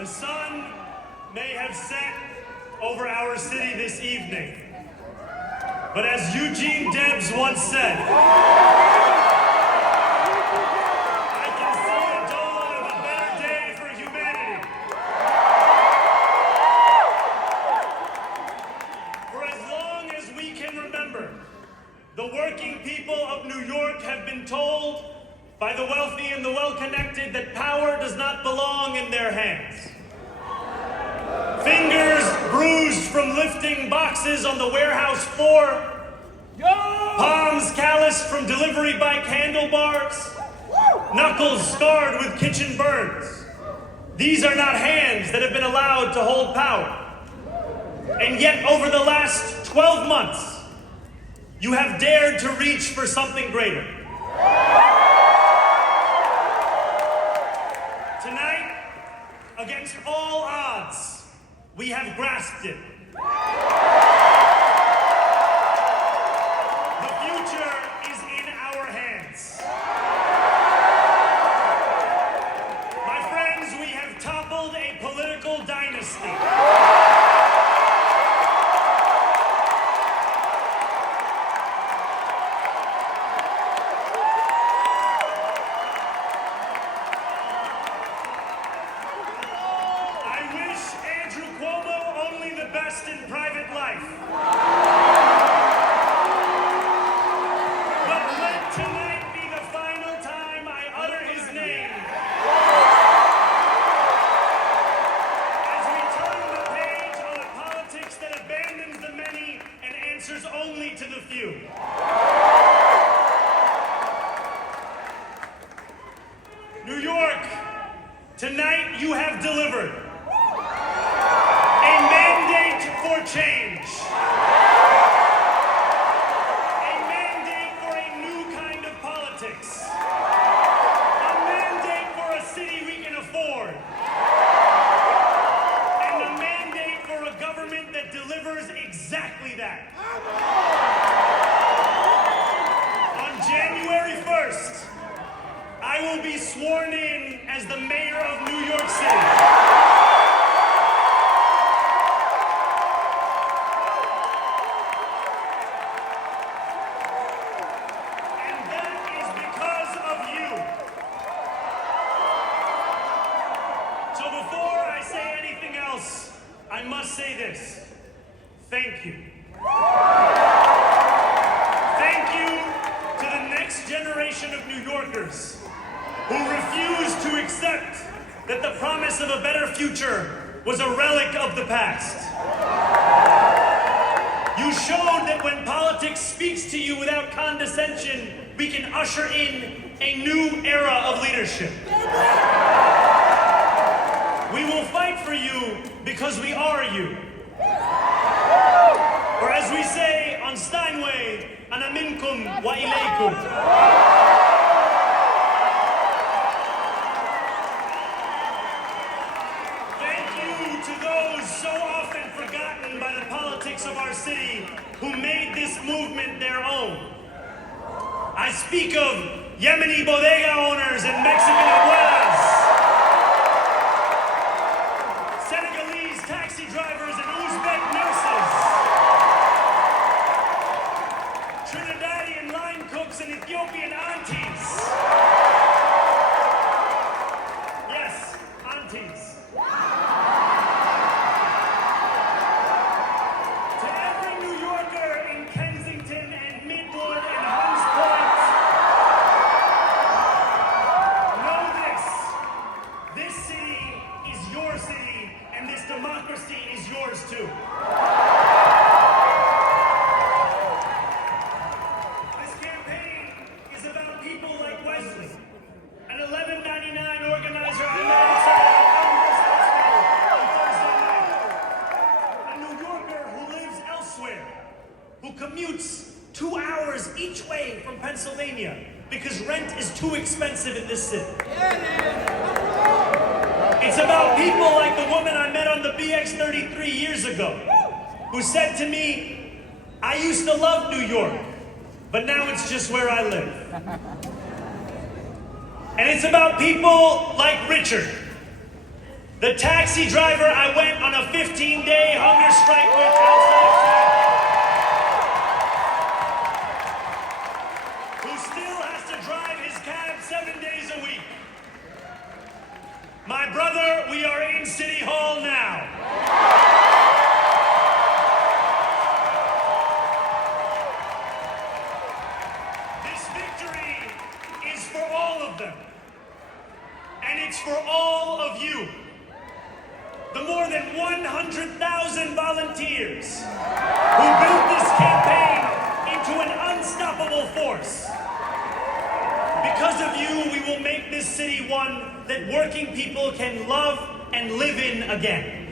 The sun may have set over our city this evening, but as Eugene Debs once said, I can see the dawn of a better day for humanity. For as long as we can remember, the working people of New York have been told by the wealthy and the well-connected that power does not belong in their hands. Fingers bruised from lifting boxes on the warehouse floor, palms calloused from delivery bike handlebars, knuckles scarred with kitchen burns. These are not hands that have been allowed to hold power. And yet, over the last 12 months, you have dared to reach for something greater. Tonight, against all odds, we have grasped it. The future is in our hands. My friends, we have toppled a political dynasty. In private life. But let tonight be the final time I utter his name. As we turn the page on a politics that abandons the many and answers only to the few. New York, tonight you have delivered. For change. A mandate for a new kind of politics. A mandate for a city we can afford. And a mandate for a government that delivers exactly that. On January 1st, I will be sworn in as the mayor of New York City. I must say this. Thank you. Thank you to the next generation of New Yorkers who refuse to accept that the promise of a better future was a relic of the past. You showed that when politics speaks to you without condescension, we can usher in a new era of leadership. We will fight for you because we are you. Or as we say on Steinway, ana minkum wa ilaykum. Thank you to those so often forgotten by the politics of our city who made this movement their own. I speak of Yemeni bodega owners and Mexican abuelas, Senegalese taxi drivers and Uzbek nurses, Trinidadian line cooks and Ethiopian aunties. Yes, aunties. To every New Yorker in Kensington and Midwood and Hunts Point, know this. This city is your city, and this democracy is yours too. This campaign is about people like Wesley, an 1199 organizer I met outside of Thursday night, a New Yorker who lives elsewhere, who commutes 2 hours each way from Pennsylvania because rent is too expensive in this city. It's about people like the woman I met on the BX-33 years ago, who said to me, I used to love New York, but now it's just where I live. And it's about people like Richard, The taxi driver I went on a 15-day hunger strike with outside who still has to drive his cab 7 days a week. My brother, we are in City Hall now. This victory is for all of them. And it's for all of you. The more than 100,000 volunteers who built this campaign into an unstoppable force. Because of you, we will make this city one that working people can love and live in again.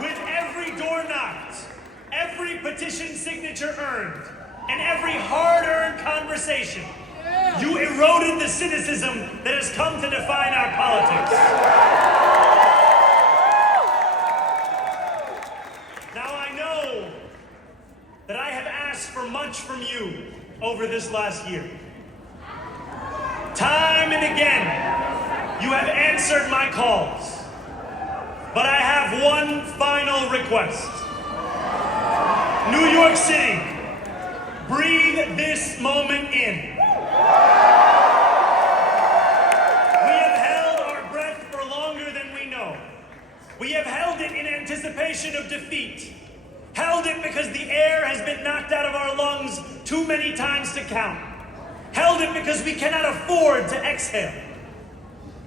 With every door knocked, every petition signature earned, and every hard-earned conversation, you eroded the cynicism that has come to define our politics. Now I know that I have asked for much from you over this last year. Time and again, you have answered my calls. But I have one final request. New York City, breathe this moment in. We have held our breath for longer than we know. We have held it in anticipation of defeat. Held it because the air has been knocked out of our lungs too many times to count. Held it because we cannot afford to exhale.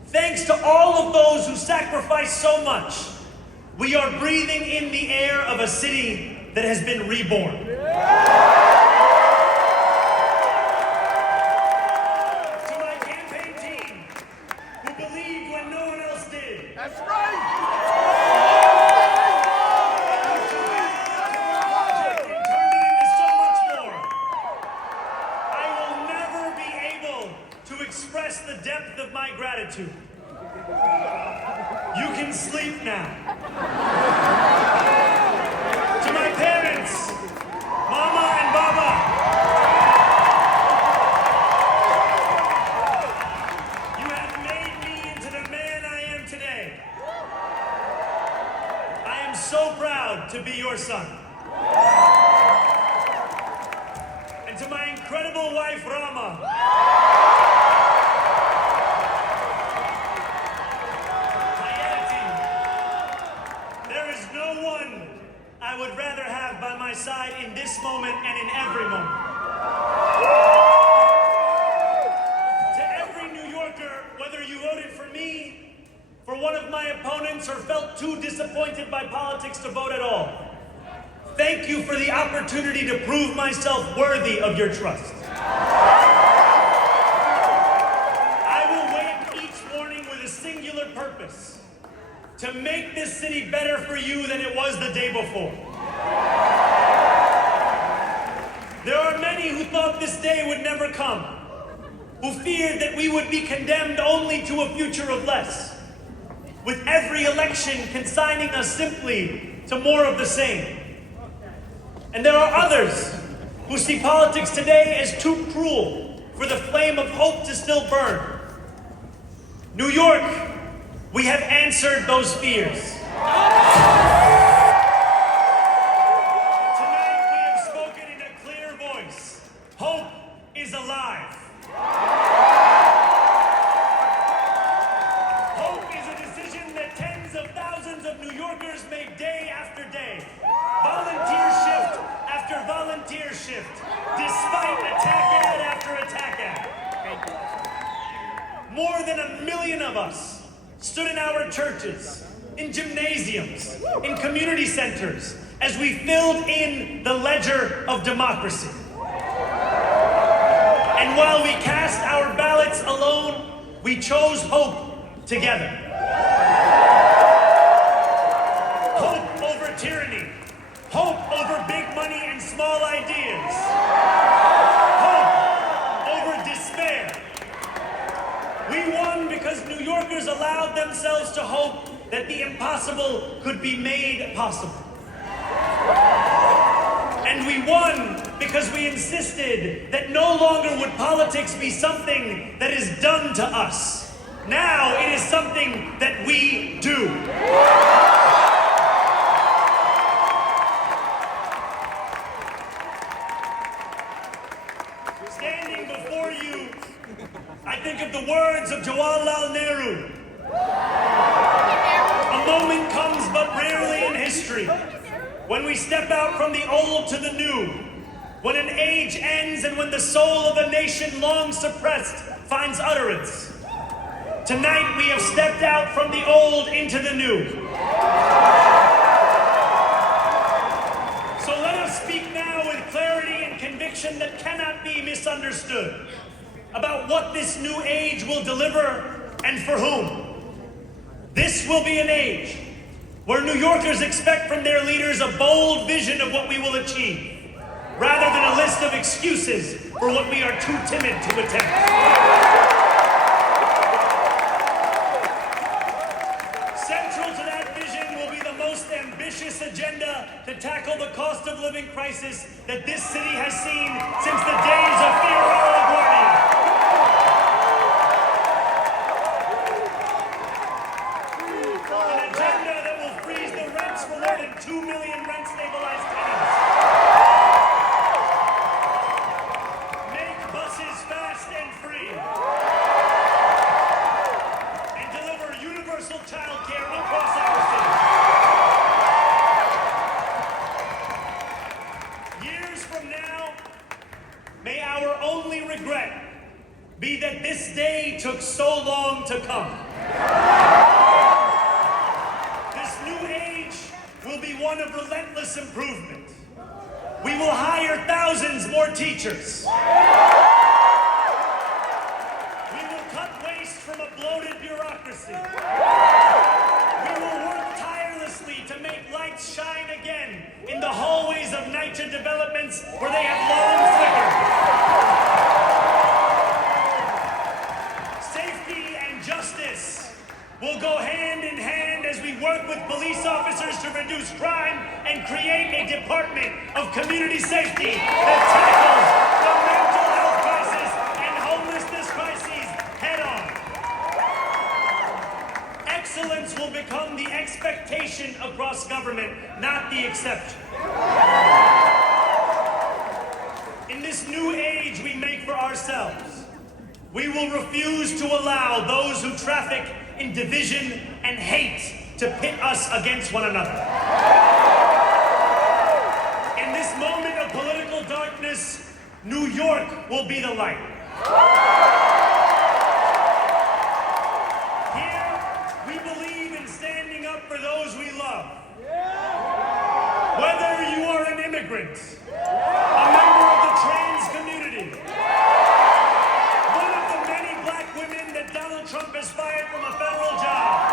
Thanks to all of those who sacrificed so much, we are breathing in the air of a city that has been reborn. That's right! And turned it into so much more. I will never be able to express the depth of my gratitude. You can sleep now. To my parents, Mama and Baba, so proud to be your son. And to my incredible wife, Rama. Hayati, there is no one I would rather have by my side in this moment and in every moment. To every New Yorker, whether you voted for me, for one of my opponents, or felt too disappointed by politics to vote at all, thank you for the opportunity to prove myself worthy of your trust. I will wake each morning with a singular purpose: to make this city better for you than it was the day before. There are many who thought this day would never come, who feared that we would be condemned only to a future of less, with every election consigning us simply to more of the same. And there are others who see politics today as too cruel for the flame of hope to still burn. New York, we have answered those fears. Tonight we have spoken in a clear voice. Hope is alive. Of New Yorkers make day after day, volunteer shift after volunteer shift, despite attack ad after attack ad. More than 1 million of us stood in our churches, in gymnasiums, in community centers, as we filled in the ledger of democracy. And while we cast our ballots alone, we chose hope together. Hope over tyranny. Hope over big money and small ideas. Hope over despair. We won because New Yorkers allowed themselves to hope that the impossible could be made possible. And we won because we insisted that no longer would politics be something that is done to us, Now it is something that we do. Standing before you, I think of the words of Jawaharlal Nehru. A moment comes but rarely in history when we step out from the old to the new, when an age ends and when the soul of a nation long suppressed finds utterance. Tonight we have stepped out from the old into the new. So let us speak now with clarity and conviction that cannot be misunderstood about what this new age will deliver and for whom. This will be an age where New Yorkers expect from their leaders a bold vision of what we will achieve, rather than a list of excuses for what we are too timid to attempt. Central to that vision will be the most ambitious agenda to tackle the cost of living crisis that this city has seen since the days of Theodore LaGuardia. An agenda that will freeze the rents for more than 2 million rent-stabilized tenants. Make buses fast and free. And deliver universal child care across our city. Years from now, may our only regret be that this day took so long to come. Will be one of relentless improvement. We will hire thousands more teachers. We will cut waste from a bloated bureaucracy. We will work tirelessly to make lights shine again in the hallways of NYCHA developments where they have long flickered. Safety and justice will go hand in hand as we work with police officers to reduce crime and create a department of community safety that tackles the mental health crisis and homelessness crises head on. Excellence will become the expectation across government, not the exception. In this new age we make for ourselves, we will refuse to allow those who traffic in division and hate to pit us against one another. In this moment of political darkness, New York will be the light. Here, we believe in standing up for those we love. Whether you are an immigrant, a member of the trans community, one of the many black women that Donald Trump has fired from a federal job,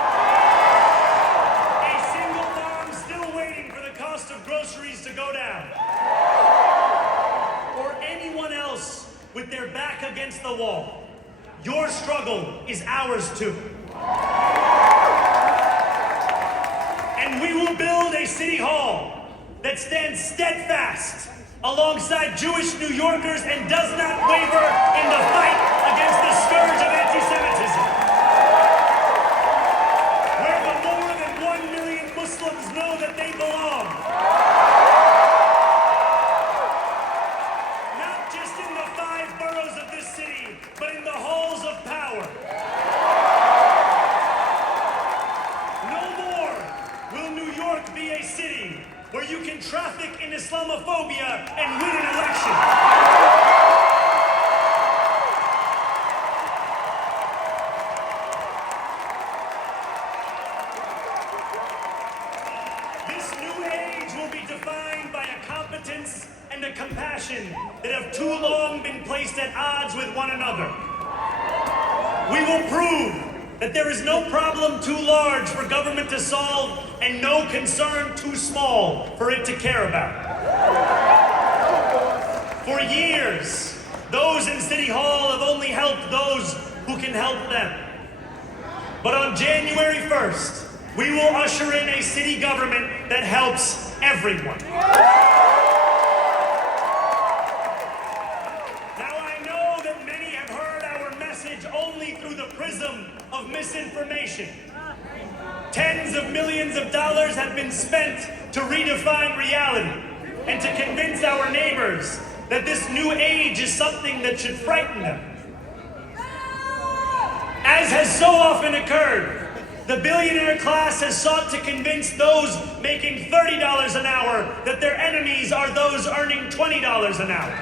a single mom still waiting for the cost of groceries to go down, or anyone else with their back against the wall, your struggle is ours too. And we will build a city hall that stands steadfast alongside Jewish New Yorkers and does not waver in the fight against the scourge of anti-Semitism. Where the more than 1 million Muslims know that they belong. Not just in the 5 boroughs of this city, but in the halls of power. No more will New York be a city where you can traffic in Islamophobia and win an election. This new age will be defined by a competence and a compassion that have too long been placed at odds with one another. We will prove that there is no problem too large for government to solve and no concern too small for it to care about. For years, those in City Hall have only helped those who can help them. But on January 1st, we will usher in a city government that helps everyone. Now I know that many have heard our message only through the prism of misinformation. Tens of millions of dollars have been spent to redefine reality and to convince our neighbors that this new age is something that should frighten them. As has so often occurred, the billionaire class has sought to convince those making $30 an hour that their enemies are those earning $20 an hour.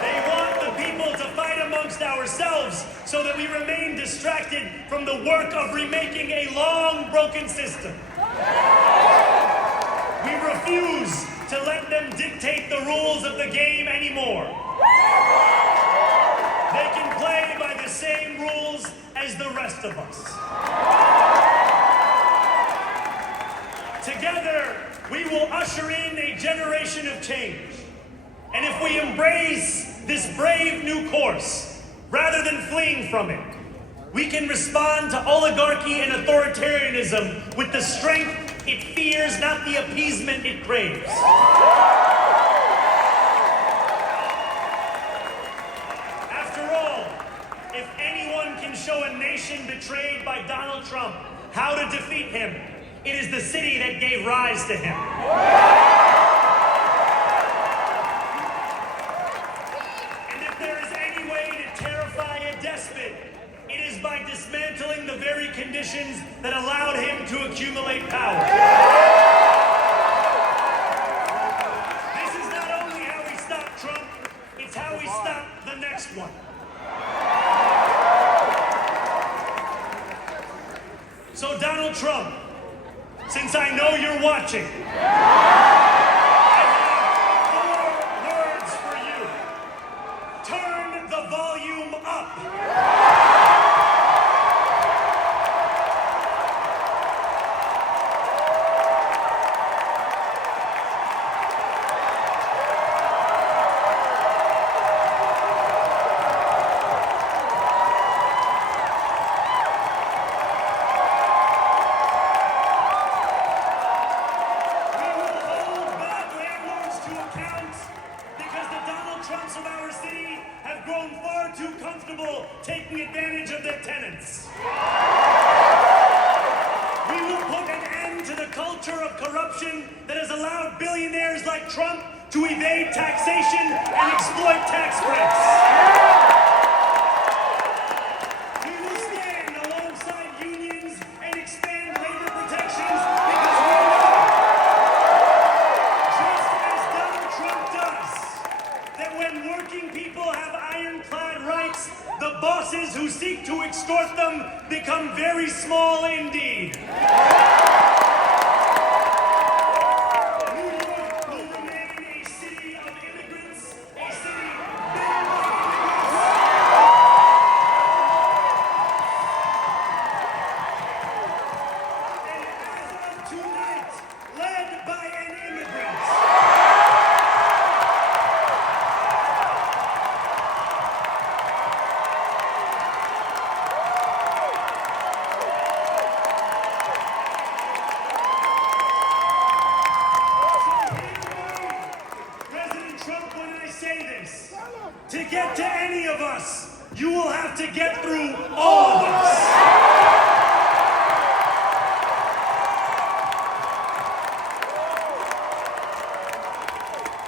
They want the people to fight amongst ourselves so that we remain distracted from the work of remaking a long broken system. We refuse to let them dictate the rules of the game anymore. They can play by the same rules as the rest of us. Together, we will usher in a generation of change. And if we embrace this brave new course, rather than fleeing from it, we can respond to oligarchy and authoritarianism with the strength it fears, not the appeasement it craves. Show a nation betrayed by Donald Trump how to defeat him, it is the city that gave rise to him. And if there is any way to terrify a despot, it is by dismantling the very conditions that allowed him to accumulate power. This is not only how we stop Trump, it's how we stop the next one. So Donald Trump, since I know you're watching, I have 4 words for you. Turn the volume up. Taking advantage of their tenants. We will put an end to the culture of corruption that has allowed billionaires like Trump to evade taxation and exploit tax breaks. We will stand alongside unions and expand labor protections because we know, just as Donald Trump does, that when working people have ironclad rights, the bosses who seek to extort them become very small indeed. New York will remain a city of immigrants, a city built by immigrants. And as of tonight, led by an immigrant. To get to any of us, you will have to get through all of us.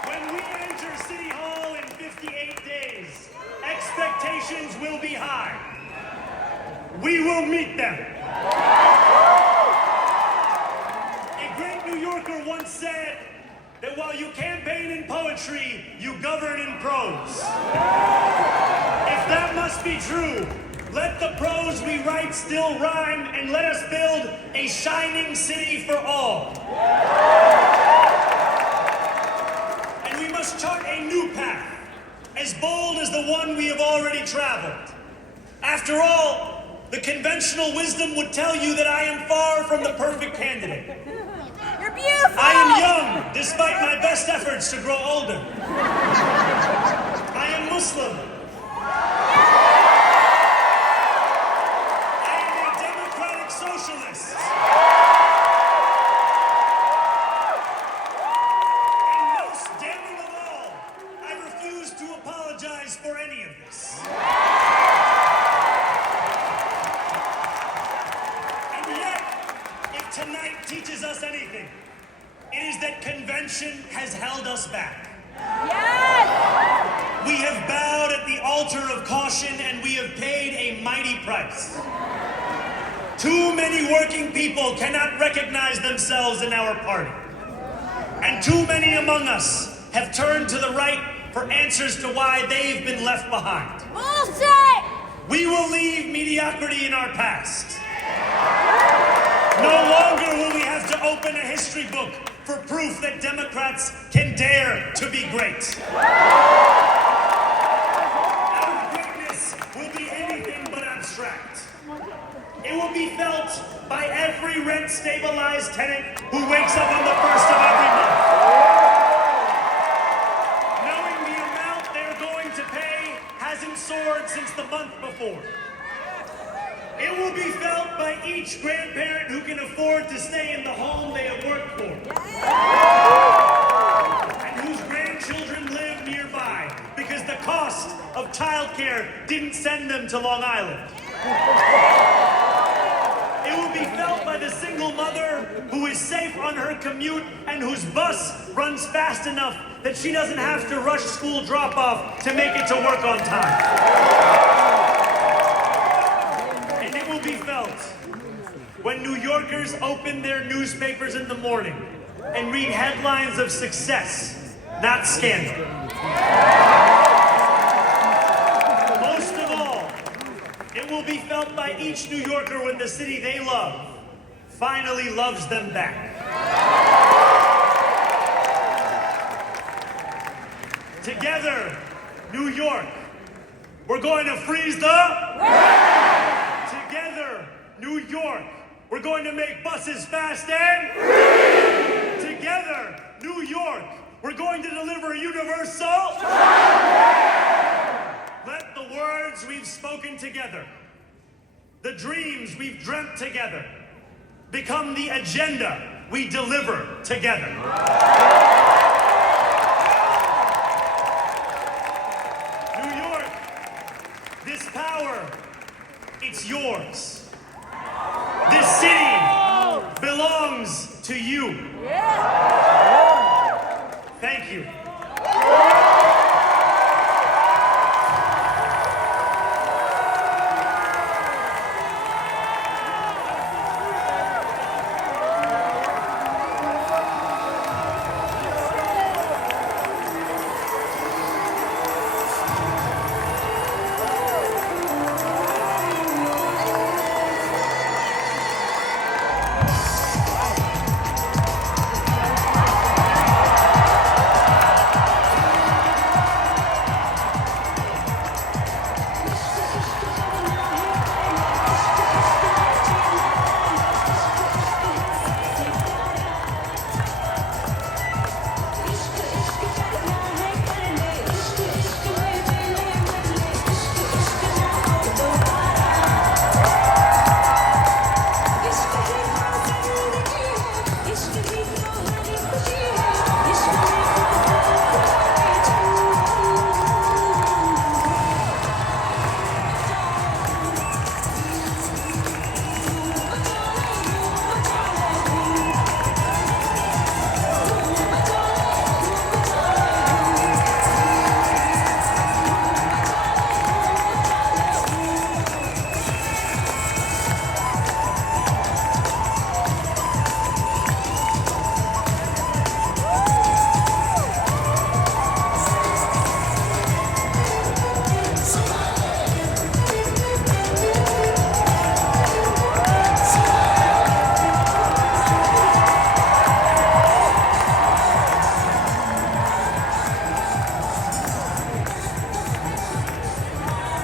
When we enter City Hall in 58 days, expectations will be high. We will meet them. A great New Yorker once said that while you campaign in poetry, you govern in prose. If that must be true, let the prose we write still rhyme and let us build a shining city for all. And we must chart a new path, as bold as the one we have already traveled. After all, the conventional wisdom would tell you that I am far from the perfect candidate. You're beautiful! I am young, despite my best efforts to grow older. I am Muslim. I am a democratic socialist. And most damning of all, I refuse to apologize for any of this. exhaustion, and we have paid a mighty price. Too many working people cannot recognize themselves in our party. And too many among us have turned to the right for answers to why they've been left behind. Bullshit! We will leave mediocrity in our past. No longer will we have to open a history book for proof that Democrats can dare to be great. Our greatness will be anything but abstract. It will be felt by every rent-stabilized tenant who wakes up on the first of every month, knowing the amount they're going to pay hasn't soared since the month before. It will be felt by each grandparent who can afford to stay in the home they have worked for, and whose grandchildren live nearby because the cost of childcare didn't send them to Long Island. It will be felt by the single mother who is safe on her commute and whose bus runs fast enough that she doesn't have to rush school drop-off to make it to work on time. And it will be felt when New Yorkers open their newspapers in the morning and read headlines of success, not scandal. Most of all, it will be felt by each New Yorker when the city they love finally loves them back. Together, New York, we're going to freeze the... Together, New York, we're going to make buses fast and... Together, New York, we're going to deliver universal... Let the words we've spoken together, the dreams we've dreamt together, become the agenda we deliver together. New York, this power, it's yours. This city belongs to you. Thank you.